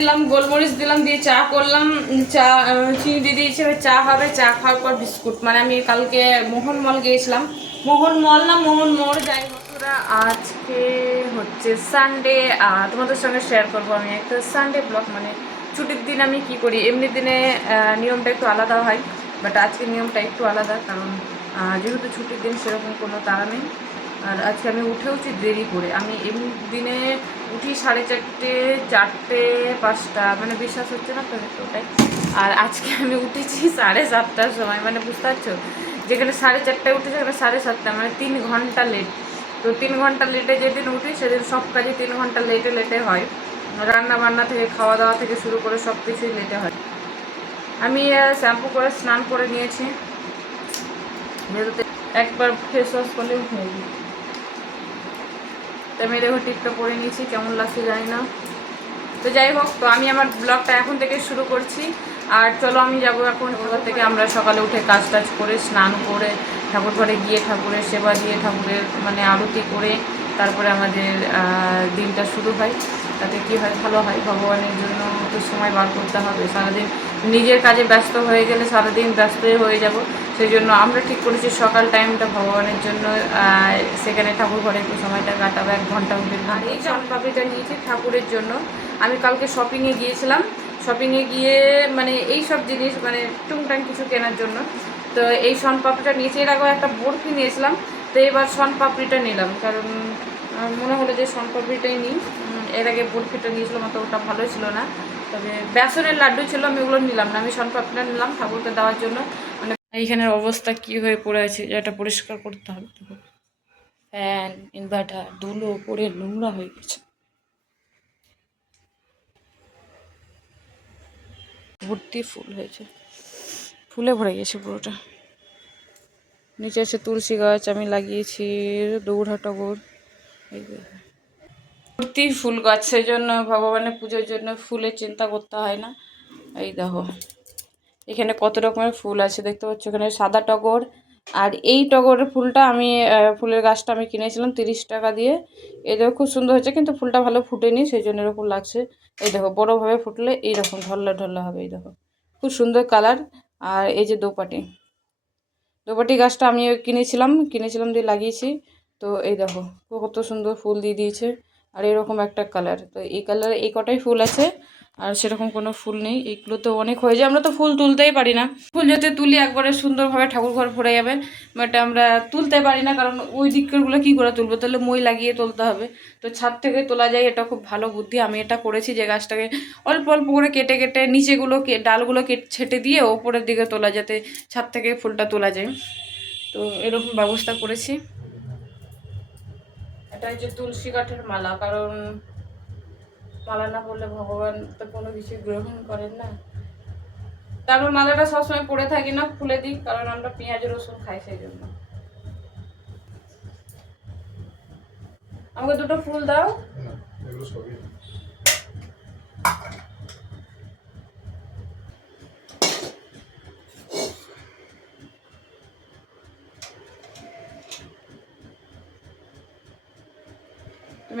দিলাম গোলমরিচ দিলাম দিয়ে চা করলাম। চা চিনি দিয়ে দিয়েছি চা হবে চা খাওয়ার পর বিস্কুট। মানে আমি কালকে মোহন মল গিয়েছিলাম। মোহন মল না মোহন মোড় যাই বন্ধুরা, আজকে হচ্ছে সানডে তোমাদের সঙ্গে শেয়ার করব আমি একটা সানডে ব্লগ মানে ছুটির দিন আমি কি করি? এমনি দিনে নিয়মটা একটু আলাদা হয় বাট আজকে নিয়মটা একটু আলাদা কারণ যেহেতু ছুটির দিন সেরকম কোনো তাড়া নেই। আর আজকে আমি উঠেওছি দেরি করে। আমি এমনি দিনে উঠি সাড়ে চারটে চারটে, পাঁচটা মানে বিশ্বাস হচ্ছে না তো ওটাই। আর আজকে আমি উঠেছি সাড়ে সাতটার সময় মানে বুঝতে পারছ? যেখানে সাড়ে চারটায় উঠে সেখানে সাড়ে সাতটা মানে তিন ঘণ্টা লেট তো তিন ঘণ্টা লেটে যেদিন উঠি, সেদিন সব কাজে তিন ঘণ্টা লেটে লেটে হয়। রান্না বান্না থেকে খাওয়া দাওয়া থেকে শুরু করে সব কিছুই লেটে হয়। আমি শ্যাম্পু করে, স্নান করে নিয়েছি। একবার ফেস ওয়াশ করলে হয়ে যায় তো আমি দেখো টিপটা পরে নিয়েছি, কেমন লাগছে জানি না। তো যাই হোক, তো আমি আমার ব্লগটা এখন থেকে শুরু করছি। আর চলো আমি যাব এখন ওখান থেকে, আমরা সকালে উঠে কাজ টাজ করে, স্নান করে ঠাকুর ঘরে গিয়ে ঠাকুরের সেবা দিয়ে, ঠাকুরের মানে আরতি করে, তারপরে আমাদের দিনটা শুরু হয়। তাতে কী হয়, ভালো হয়, ভগবানের জন্য তো সময় বার করতে হবে। সারাদিন নিজের কাজে ব্যস্ত হয়ে গেলে সারাদিন ব্যস্তই হয়ে যাব। সেই জন্য আমরা ঠিক করেছি সকাল টাইমটা ভগবানের জন্য সেখানে ঠাকুর ঘরে একটু সময়টা কাটাবো, এক ঘণ্টা হবে আর এই পাপড়িটা নিয়েছি ঠাকুরের জন্য, আমি কালকে শপিংয়ে গিয়েছিলাম। শপিংয়ে গিয়ে মানে এই সব জিনিস মানে টুংটাং কিছু কেনার জন্য। তো এই শন পাপড়িটা নিয়েছি, এর আগেও একটা বরফি নিয়েছিলাম তো এবার শন পাপড়িটা নিলাম, কারণ মনে হলো যে শন পাপড়িটাই নিই এর আগে বরফিটা নিয়েছিলাম অত ওটা ভালো ছিল না। তবে বেসনের লাড্ডু ছিল, আমি ওগুলো নিলাম না। আমি শন পাপড়িটা নিলাম ঠাকুরকে দেওয়ার জন্য। মানে এইখানের অবস্থা কি হয়ে পড়ে আছে, এটা পরিষ্কার করতে হবে ফ্যান, ইনভার্টার, ধুলো পড়ে নোংরা হয়ে গেছে। ভর্তি ফুল হয়েছে। ফুলে ভরে গেছে পুরোটা। নিচে আছে তুলসী গাছ, আমি লাগিয়েছি, দৌড়া টগর এই যে। ভর্তি ফুল গাছ সেই জন্য, ভগবানের পুজোর জন্য ফুলের চিন্তা করতে হয় না। এই দেখো, এখানে কত রকমের ফুল আছে দেখতে পাচ্ছ? এখানে সাদা টগর, আর এই টগরের ফুলটা আমি ফুলের গাছটা আমি কিনেছিলাম তিরিশ টাকা দিয়ে। এই দেখো, খুব সুন্দর হয়েছে, কিন্তু ফুলটা ভালো ফুটেনি, সেই জন্য এরকম লাগছে। এই দেখো, বড়োভাবে ফুটলে এইরকম ঢল্লা ঢল্লা হবে, এই দেখো। খুব সুন্দর কালার, আর এই যে দোপাটি। দোপাটি গাছটা আমি কিনেছিলাম কিনেছিলাম দিয়ে লাগিয়েছি। তো এই দেখো, কত সুন্দর ফুল দিয়ে দিয়েছে। আর এরকম একটা কালার তো এই কালার এই কটাই ফুল আছে, আর সেরকম কোনো ফুল নেই। এইগুলো তো অনেক হয়ে যায়। আমরা তো ফুল তুলতেই পারি না। ফুল যাতে তুলি একবারে সুন্দরভাবে ঠাকুর ঘর ভরে যাবে বাট আমরা তুলতে পারি না, কারণ ওই দিকগুলো কী করে তুলবো? তাহলে মই লাগিয়ে তুলতে হবে। তো ছাদ থেকে তোলা যায়, এটা খুব ভালো বুদ্ধি। আমি এটা করেছি যে গাছটাকে অল্প অল্প করে কেটে কেটে নিচেগুলো ডালগুলো কেটে ছেটে দিয়ে ওপরের দিকে তোলা, যাতে ছাদ থেকে ফুলটা তোলা যায়। তো এরকম ব্যবস্থা করেছি। এটা হচ্ছে তুলসী কাঠের মালা, কারণ মালা না পড়লে ভগবান তো কোনো কিছু গ্রহণ করেন না। তারপর মালাটা সবসময় পরে থাকি না, খুলে দিই, কারণ আমরা পেঁয়াজ, রসুন খাই সেই জন্য আমাকে দুটো ফুল দাও।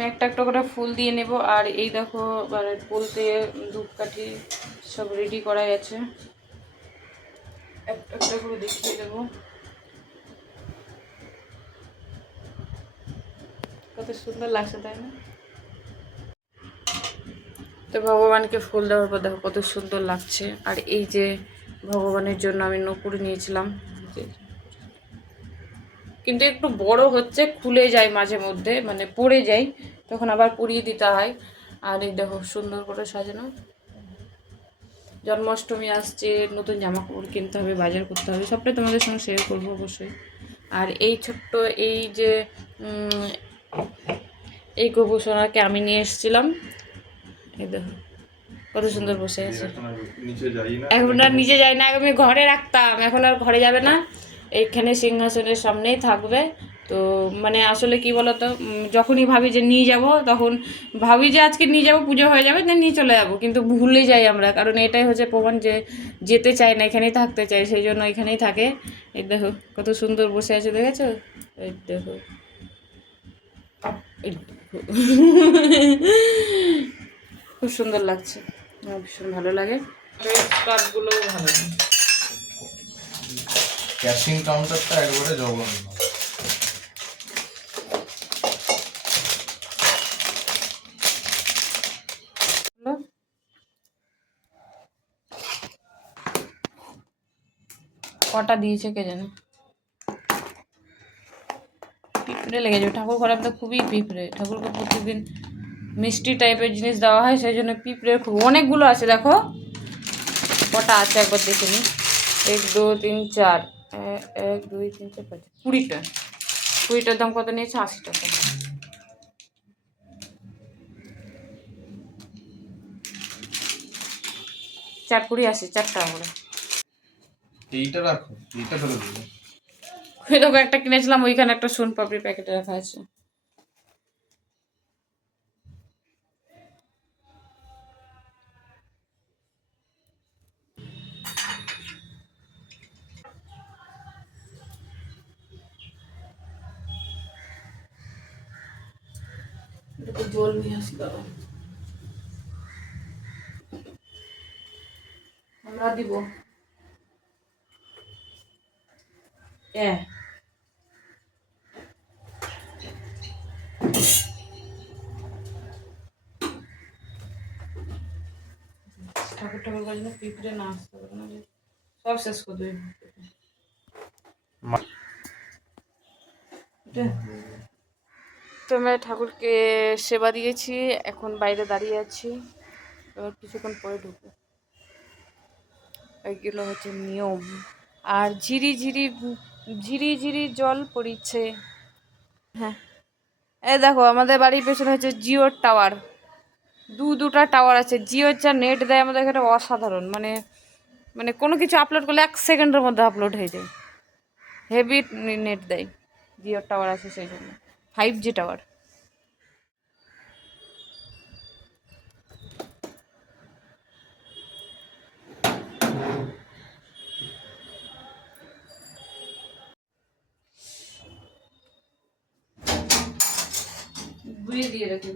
তুমি একটা একটা করে ফুল দিয়ে নেব। আর এই দেখো মানে বলতে ধূপকাঠি সব রেডি করা আছে একটা একটা করে দেখিয়ে দেবো। কত সুন্দর লাগছে, তাই না? তো ভগবানকে ফুল দেওয়ার পর দেখো কত সুন্দর লাগছে। আর এই যে ভগবানের জন্য আমি নকুর নিয়েছিলাম। কিন্তু একটু বড় হচ্ছে খুলে যায় মাঝে মধ্যে মানে পড়ে যায় তখন আবার পরিয়ে দিতে হয়। আর এই দেখো সুন্দর করে সাজানো। জন্মাষ্টমী আসছে নতুন জামা কাপড় কিনতে হবে বাজার করতে হবে সবটাই তোমাদের সঙ্গে শেয়ার করব অবশ্যই। আর এই ছোট্ট এই যে এই গোপুসোনাকে আমি নিয়ে এসেছিলাম। এই দেখো কত সুন্দর বসে আছে। এখন আর নিচে যাই না। আমি ঘরে রাখতাম এখন আর ঘরে যাবে না। এইখানে সিংহাসনের সামনেই থাকবে। তো মানে আসলে কি বলতো যখনই ভাবি যে নিয়ে যাব, তখন ভাবি যে আজকে নিয়ে যাব, পুজো হয়ে যাবে then নিয়ে চলে যাব। কিন্তু ভুলে যাই আমরা, কারণ এটাই হচ্ছে প্রমাণ যে যেতে চাই না, এখানেই থাকতে চাই সেই জন্য এখানেই থাকে। এই দেখো, কত সুন্দর বসে আছে, দেখেছ? এই দেখো। খুব সুন্দর লাগছে। ভীষণ ভালো লাগে। কাপগুলোও ভালো। লাগে ক্যাশিং কাউন্টারটা একবারে জঘন্য। কটা দিয়েছে কে জানে? পিঁপড়ে লেগে যাবে ঠাকুর ঘরে তো খুবই পিঁপড়ে। ঠাকুরকে প্রত্যেকদিন মিষ্টি টাইপের জিনিস দেওয়া হয়, সেই জন্য পিঁপড়ের খুব অনেকগুলো আছে, দেখো। কটা আছে একবার দেখে নিই এক, দু, তিন, চার। এক দুই তিন চার পাঁচ কুড়িটা। কুড়িটার দাম কত নিয়েছে? আশি টাকা চার কুড়ি আশি চার টাকা করে। এইটা রাখো এইটা ফেলে দেবো একটা কিনেছিলাম ওইখানে একটা সোন পাপড়ির প্যাকেটে রাখা আছে। একটু নিয়ে আসি দাঁড়াও। আমরা দিব। হ্যাঁ ঠাকুর ঠাকুর কাজ না পিঁপড়ে না আসতে পারে না সব শেষ করে দেবে। এটা- তো আমি ঠাকুরকে সেবা দিয়েছি, এখন বাইরে দাঁড়িয়ে আছি। এবার কিছুক্ষণ পরে ঢুকবো। এগুলো হচ্ছে নিয়ম। আর ঝিরি ঝিরি ঝিরি ঝিরি জল পড়িচ্ছে হ্যাঁ। এই দেখো, আমাদের বাড়ির পেছনে হচ্ছে জিওর টাওয়ার। দু দুটা টাওয়ার আছে। জিওর যা নেট দেয় আমাদের এখানে অসাধারণ। মানে মানে কোনো কিছু আপলোড করলে এক সেকেন্ডের মধ্যে আপলোড হয়ে যায়। হেভি নেট দেয়। জিওর টাওয়ার আছে সেই জন্য। Five G tower.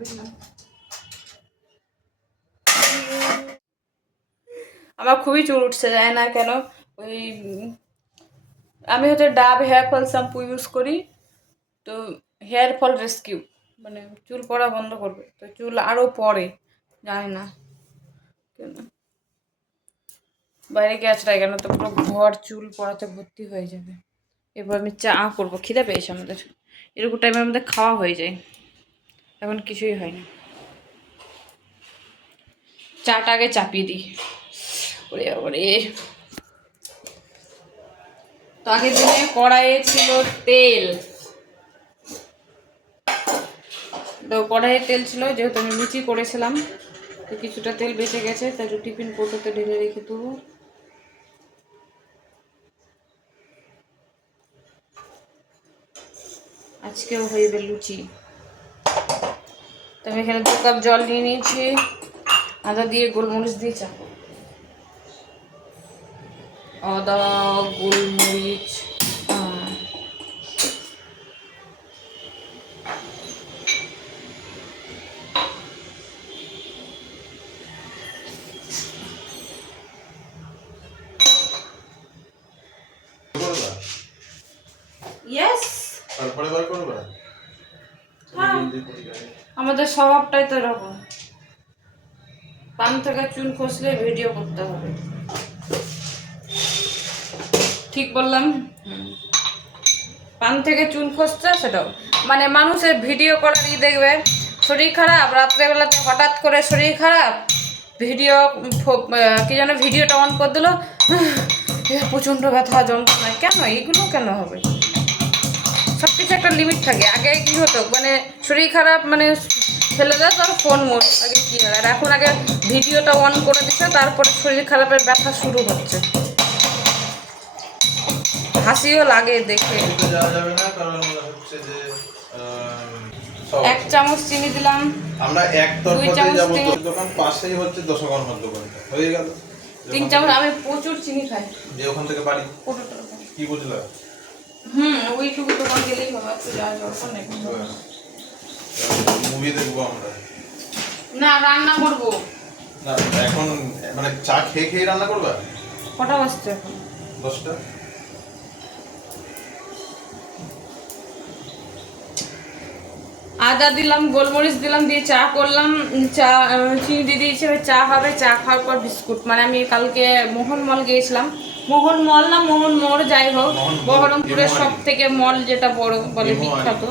বুঝলাম আমার খুবই চুল উঠছে যায় না কেন। ওই, আমি হচ্ছে ডাব, হেয়ার ফল শ্যাম্পু ইউজ করি। তো হেয়ার ফল রেস্কিউ মানে চুল পড়া বন্ধ করবে। তো চুল আরও পড়ে, জানি না কেন। বাইরে গ্যাসটাই কেন? তো পুরো ঘর চুল পড়াতে ভর্তি হয়ে যাবে। এবার আমি চা করব, খিদে পেয়েছি আমাদের। এরকম টাইমে আমাদের খাওয়া হয়ে যায়। এখন কিছুই হয় না। চাটা আগে চাপিয়ে দিই। ওরে ওরে তো আগের দিনে কড়াইয়ে ছিল তেল তো কড়াইয়ে তেল ছিল, যেহেতু আমি লুচি করেছিলাম, তো কিছুটা তেল বেঁচে গেছে, তাই টিফিন কৌটোতে ঢেলে রেখে দেবো। আজকেও যাবে লুচি। তো আমি এখানে দু কাপ জল নিয়ে নিয়েছি, আদা দিয়ে গোলমরিচ দিয়ে চা আদা, গোলমরিচ আহ, করবা yes তারপরে বার করবা হ্যাঁ। জলদি করে গায়ে। আমাদের স্বভাবটাই তো এরকম। পান থেকে চুন খসলে ভিডিও করতে হবে। ঠিক বললাম? পান থেকে চুন খসছে সেটাও। মানে মানুষের ভিডিও করার ই দেখবে, শরীর খারাপ, রাত্রেবেলাতে হঠাৎ করে শরীর খারাপ ভিডিও কি যেন ভিডিওটা অন করে দিল প্রচণ্ড ব্যথা যন্ত্রণা কেন? এইগুলো কেন হবে? সব কিছু একটা লিমিট থাকে। আগে কি হতো? মানে শরীর খারাপ মানে ফেলে দেয় তার ফোন মোড আগে কি হয়? আর এখন আগে ভিডিওটা অন করে দিচ্ছে তারপরে শরীর খারাপের ব্যথা শুরু হচ্ছে। হাসিও লাগে দেখে। এক চামচ চিনি দিলাম। আমরা এক তরফাতে যাব দোকান পাশেই হচ্ছে দশকর্মার দোকানটা হয়ে গেল। তিন চামচ আমি প্রচুর চিনি খাই। যে ওখান থেকে বাড়ি। কি বুঝলা হুম ওইটুকু দোকান গেলেই হবে যাওয়া দরকার নেই মুভি দেখব আমরা। না রান্না করব। না এখন মানে চা খেয়ে খেয়ে রান্না করবা? কটা বাজছে এখন? দশটা। আদা দিলাম গোলমরিচ দিলাম দিয়ে চা করলাম। চা চিনি দিয়ে দিয়েছি চা হবে চা খাওয়ার পর বিস্কুট। মানে আমি কালকে মোহন মল গিয়েছিলাম। মোহন মল না মোহন মোড় যাই হোক। বহরমপুরের সব থেকে মল যেটা বড় বলে বিখ্যাত।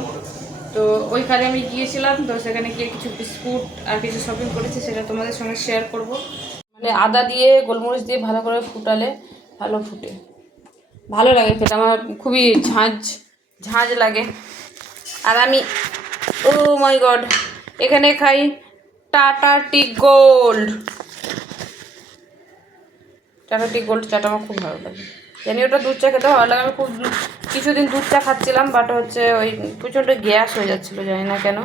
তো ওইখানে আমি গিয়েছিলাম, তো সেখানে গিয়ে কিছু বিস্কুট আর কিছু শপিং করেছি, সেটা তোমাদের সঙ্গে শেয়ার করব। মানে আদা দিয়ে, গোলমরিচ দিয়ে ভালো করে ফুটালে ভালো ফুটে। ভালো লাগে খেতে, আমার খুবই ঝাঁঝ ঝাঁঝ লাগে। আর আমি, ও মাই গড এখানে খাই Tata tea gold. Tata tea gold, চাটা আমার খুব ভালো লাগে। জানি ওটা দুধ চা খেতে ভালো লাগে। আমি খুব কিছুদিন দুধ চা খাচ্ছিলাম বাট হচ্ছে ওই প্রচণ্ড গ্যাস হয়ে যাচ্ছিল, জানি না কেন।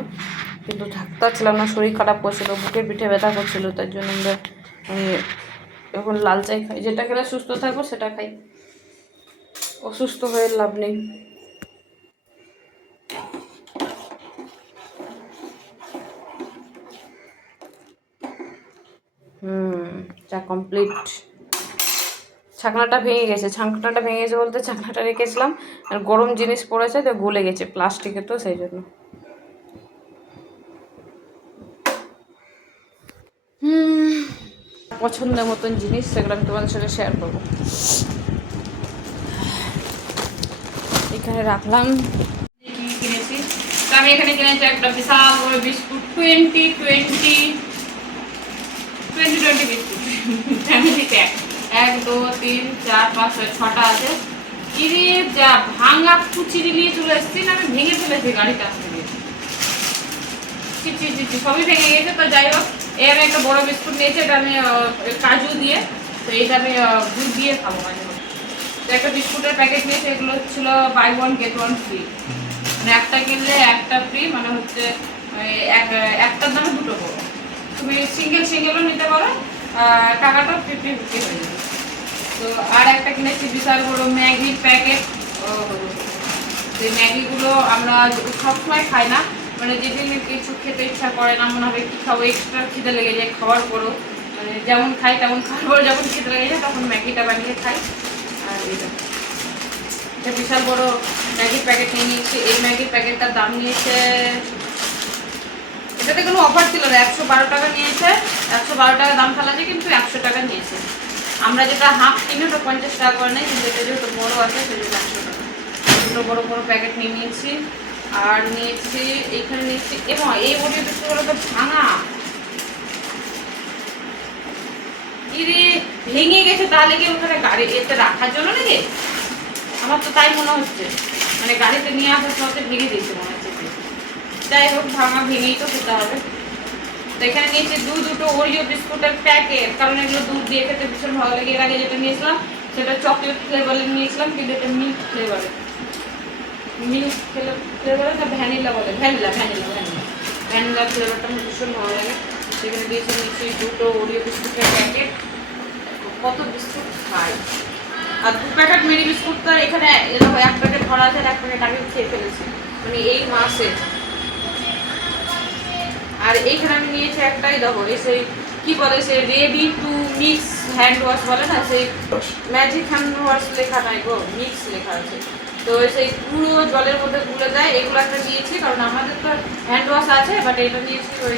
কিন্তু থাকতে পারছিলাম না, শরীর খারাপ করছিল, বুকের পিঠে ব্যথা করছিল, তার জন্য আমরা আমি এখন লাল চাই খাই। যেটা খেলে সুস্থ থাকব, সেটা খাই। অসুস্থ হয়ে লাভ নেই। হুম, চা কমপ্লিট ছাকনাটা ভেঙে গেছে, ছাকনাটা ভেঙে গেছে বলতে ছাকনাটা রেখেছিলাম, আর গরম জিনিস পড়েছে তো গলে গেছে প্লাস্টিকে তো সেই জন্য। পছন্দের মতন জিনিস সেগুলো আমি তোমাদের সাথে শেয়ার করব। এখানে রাখলাম। কিনেছি আমি এখানে কিনেছি একটা বিশাল বড় biscuit twenty twenty twenty twenty biscuit family pack এক দু তিন চার পাঁচ ছয় ছটা আছে। কিরে যা ভাঙা কুচিরি নিয়ে চলে এসেছি আমি ভেঙে ফেলেছি গাড়িটা। আসতে গিয়ে চি চি চি চি, সবই ভেঙে গেছে। তো যাই হোক এই আমি একটা বড় বিস্কুট নিয়েছি এটা আমি কাজু দিয়ে। তো এইটা আমি দুধ দিয়ে খাব মাঝে তো একটা বিস্কুটের প্যাকেট নিয়েছি এগুলো ছিল buy one get one free মানে একটা কিনলে একটা ফ্রি মানে হচ্ছে একটার দামে দুটো পাবো তুমি সিঙ্গেল সিঙ্গেলও নিতে পারো। টাকাটা ফিফটি ফিফটি হয়ে যাবে। তো আর একটা কিনেছি বিশাল বড় ম্যাগির প্যাকেট। সেই ম্যাগিগুলো আমরা সবসময় খাই না। মানে যেদিন কিছু খেতে ইচ্ছা করে না, মনে হবে কি খাব এক্সট্রা খিদে লেগে যায় খাওয়ার পরও। মানে যেমন খাই, তেমন খাওয়ার পর যখন খিদে লেগে যায়, তখন ম্যাগিটা বানিয়ে খাই। আর এটা বিশাল বড় ম্যাগির প্যাকেট নিয়ে নিয়েছি। এই ম্যাগির প্যাকেটটার দাম নিয়েছে এটাতে কোনো অফার ছিল না, একশো বারো টাকা নিয়েছে, একশো বারো টাকা দাম ফেলাছে কিন্তু একশো টাকা নিয়েছে। আমরা যেটা হাফ কিনে ওটা পঞ্চাশ টাকা করে নেই, কিন্তু এটা যেহেতু বড়ো আছে সেজন্য একশো টাকা। দুটো বড়ো বড়ো প্যাকেট নিয়ে নিয়েছি। আর নিয়েছি, এইখানে নিয়েছি এবং এই ওটিও বিস্কুটগুলো তো ভাঙা। ইরে, ভেঙে গেছে, তাহলে কি ওখানে গাড়ি এতে রাখার জন্য নাকি? আমার তো তাই মনে হচ্ছে। মানে গাড়িতে নিয়ে আসার সময় ভেঙে দিয়েছে মনে হচ্ছে যাই হোক, ভাঙা ভেঙেই তো খেতে হবে। তো এখানে নিয়েছি দু দুটো ওরিও বিস্কুটের প্যাকেট, কারণ এগুলো দুধ দিয়ে খেতে ভীষণ ভালো লাগে। এর আগে যেটা নিয়েছিলাম, সেটা চকলেট ফ্লেভারের নিয়েছিলাম, কিন্তু এটা মিল্ক ফ্লেভারের মিল্ক ফ্লেভারের না ভ্যানিলা বলে ভ্যানিলা ভ্যানিলা ভ্যানিলা ভ্যানিলা ফ্লেভারটা আমার ভীষণ ভালো লাগে। সেখানে দিয়েছি নিচ্ছি দুটো ওরিও বিস্কুটের প্যাকেট। কত বিস্কুট খাই। আর দু প্যাকেট মিনি বিস্কুট তো এখানে এক প্যাকেট ভরা আছে এক প্যাকেট আগে খেয়ে ফেলেছি। মানে এই মাসে আর এইখানে আমি নিয়েছি একটাই দেখো এই সেই, কি বলে, সেই ready to mix hand wash বলে না, সেই ম্যাজিক হ্যান্ড ওয়াশ লেখা নাই গো মিক্স লেখা আছে। তো সেই পুরো জলের মধ্যে গুলে যায়, এগুলো একটা নিয়েছি, কারণ আমাদের তো হ্যান্ড ওয়াশ আছে বাট এটা নিয়েছি ওই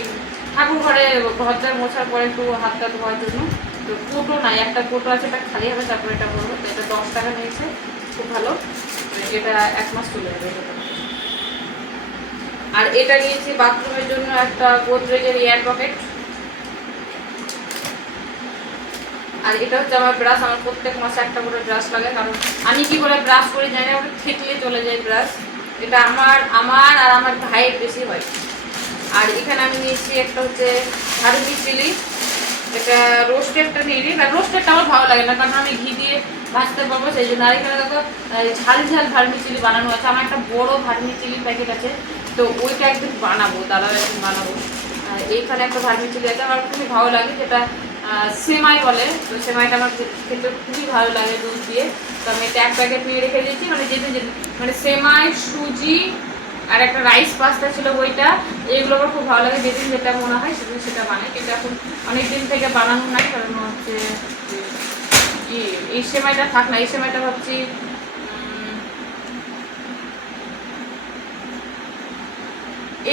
ঠাকুর ঘরে ঘরদার মোছার পরে একটু হাতটা ধোয়ার জন্য। তো কোটো নাই, একটা কোটো আছে, এটা খালি হবে, তারপরে এটা বলব এটা দশ টাকা নিয়েছে, খুব ভালো। এটা এক মাস চলে যাবে। আর এটা নিয়েছি বাথরুমের জন্য একটা গোদরেজের এয়ার পকেট। আর এটা হচ্ছে আমার ব্রাশ, আমার প্রত্যেক মাসে একটা করে ব্রাশ লাগে, কারণ আমি কি করে ব্রাশ করি জানি ওটা ঠেকলে চলে যায় ব্রাশ। এটা আমার আমার আর আমার ভাইয়ের বেশি হয়। আর এখানে আমি নিয়েছি একটা হচ্ছে হারুমি চিলি। এটা রোস্টেডটা নিয়ে নিই রোস্টেডটা আমার ভালো লাগে না, কারণ আমি ঘি দিয়ে ভাজতে পারব, সেই জন্য। আর এখানে দেখো ঝাল ঝাল ভার্মি চিলি বানানো আছে। আমার একটা বড় ভার্মি চিলি প্যাকেট আছে। তো ওইটা একদিন বানাবো দাদা একদিন বানাবো। এইখানে একটা ভার্মি চিলি আছে আমার খুবই ভালো লাগে, যেটা সেমাই বলে। তো সেমাইটা আমার খেতে খুবই ভালো লাগে দুধ দিয়ে। তো আমি এটা এক প্যাকেট নিয়ে রেখে দিয়েছি মানে যেদিন যেদিন মানে সেমাই, সুজি আর একটা রাইস পাস্তা ছিল ওইটা, এইগুলো আমার খুব ভালো লাগে, যেদিন যেটা মনে হয় সেদিন সেটা বানাই। কিন্তু এখন অনেক দিন থেকে বানানো নাই, কারণ হচ্ছে এই সেমাইটা থাক না, এই সেমাইটা ভাবছি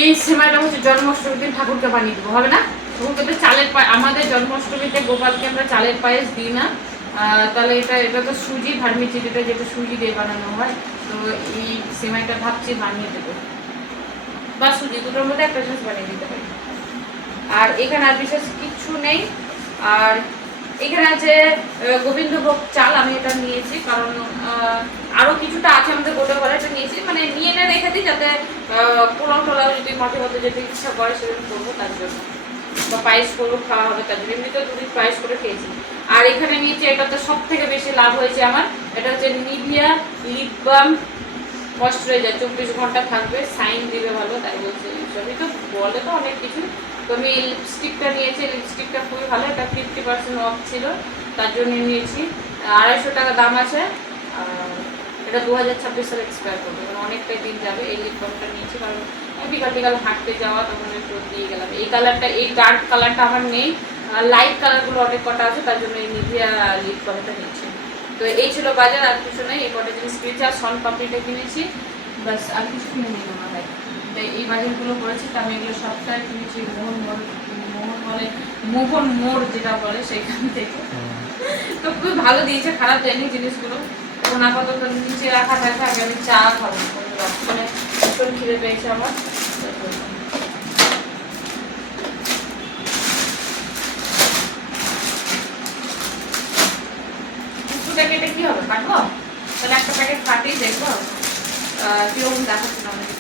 এই সেমাইটা হচ্ছে জন্মাষ্টমীর দিন ঠাকুরকে বানিয়ে দেবো, হবে না? ঠাকুরকে চালের পায়ে আমাদের জন্মাষ্টমীতে গোপালকে আমরা চালের পায়েস দিই না। তাহলে এটা এটা তো সুজি ভার্মিচি যেটা যেটা সুজি দিয়ে বানানো হয়। তো এই সেমাইটা ভাবছি বানিয়ে দেবো। বা সুজি দুটোর মধ্যে একটা জিনিস বানিয়ে দিতে পারি। আর এখানে আর বিশেষ কিছু নেই। আর এখানে আছে গোবিন্দভোগ চাল, আমি এটা নিয়েছি। কারণ আরও কিছুটা আছে আমাদের গোটা ঘরে এটা নিয়েছি। মানে নিয়ে এনে রেখে দিই যাতে পোলাও টোলাও যদি মাঠে মধ্যে যেতে ইচ্ছা করে সেরকম করব তার জন্য। বা পায়েস করব, খাওয়া হবে তার জন্য। এমনিতে দুদিন পায়েস করে খেয়েছি। আর এখানে নিয়েছি এটাতে সব থেকে বেশি লাভ হয়েছে আমার, এটা হচ্ছে নিভিয়া লিপ বাম ময়শ্চারাইজার। চব্বিশ ঘণ্টা থাকবে, সাইন দিবে ভালো, তাই বলছে সবই তো বলে তো অনেক কিছু। তো আমি এই লিপস্টিকটা নিয়েছি লিপস্টিকটা খুবই ভালো, এটা ফিফটি পার্সেন্ট অফ ছিল, তার জন্য নিয়েছি। আড়াইশো টাকা দাম আছে এটা দু হাজার ছাব্বিশ সালে এক্সপায়ার করবে মানে অনেকটাই দিন যাবে এই লিপ বামটা নিয়েছি, কারণ বিকাল বিকাল হাঁটতে যাওয়া তখন একটু দিয়ে গেলাম। এই কালারটা এই ডার্ক কালারটা আমার নেই। লাইট কালারগুলো অনেক কটা আছে তার জন্য এই নিভিয়া লিপ বামটা নিয়েছি তো এই ছিল বাজার আর কিছু নেই। এই কটা জিনিস কিনেছি আর সন পাপড়িটা কিনেছি। বাস আর কিছু কিনে নিই তো এই বাজারগুলো করেছি তো আমি এগুলো সবটাই কিনেছি। মোহন মোড় মোহন বলে মোহন মোড় যেটা বলে সেখান থেকে। তো খুবই ভালো দিয়েছে খারাপ দেয়নি জিনিসগুলো। এখন আপাতত নিচে রাখা থাকে আমি চা খাব। ভীষণ খিদে পেয়েছে আমার। কুকুরটা কেটে কি হবে? কাটবো? তাহলে একটা প্যাকেট আমাকে।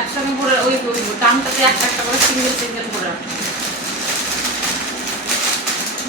একসঙ্গে ভরে ওই দামটাতে একটা একটা করে সিঙ্গেল সিঙ্গেল ভরে রাখব।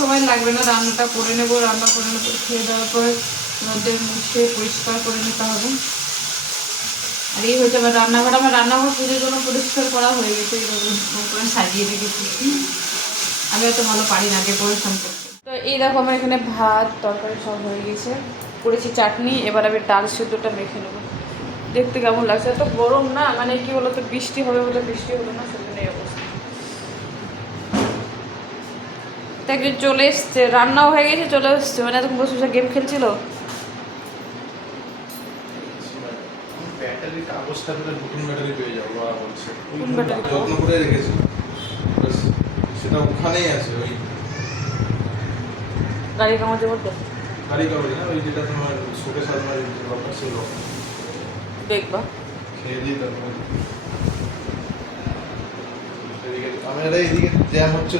সময় লাগবে না, রান্নাটা করে নেব, রান্না করে নেব, খেয়ে দেওয়ার পরে মধ্যে মুছে পরিষ্কার করে নিতে হবে। আর এই হচ্ছে আমার রান্নাঘর আমার রান্নাঘর পুজোর জন্য পরিষ্কার করা হয়ে গেছে করে সাজিয়ে রেখেছি। আমি অত ভালো পারি না ডেকোরেশন করতে। তো এই দেখো আমার এখানে ভাত, তরকারি সব হয়ে গেছে। করেছি চাটনি, এবার আমি ডাল সেদ্ধটা মেখে নেব। দেখতে কেমন লাগছে? এত গরম না মানে কি বলতো, বৃষ্টি হবে বলে বৃষ্টি হলো না সেজন্য এই অবস্থা। তাকে চলে এসছে রান্নাও হয়ে গেছে চলে এসছে। মানে এতক্ষণ বসে বসে গেম খেলছিল। ব্যাটারি কাগজটা পেলে নতুন ব্যাটারি পেয়ে যাব ওরা বলছে। ওই কোন ব্যাটারি? যত্ন করে রেখেছি। সেটা ওখানেই আছে ওই গাড়ি কামাতে বলতে? গাড়ি কাগজ না ওই যেটা তোমার ছিল দেখবা। খেয়ে তারপর আমি এদিকে জ্যাম হচ্ছে।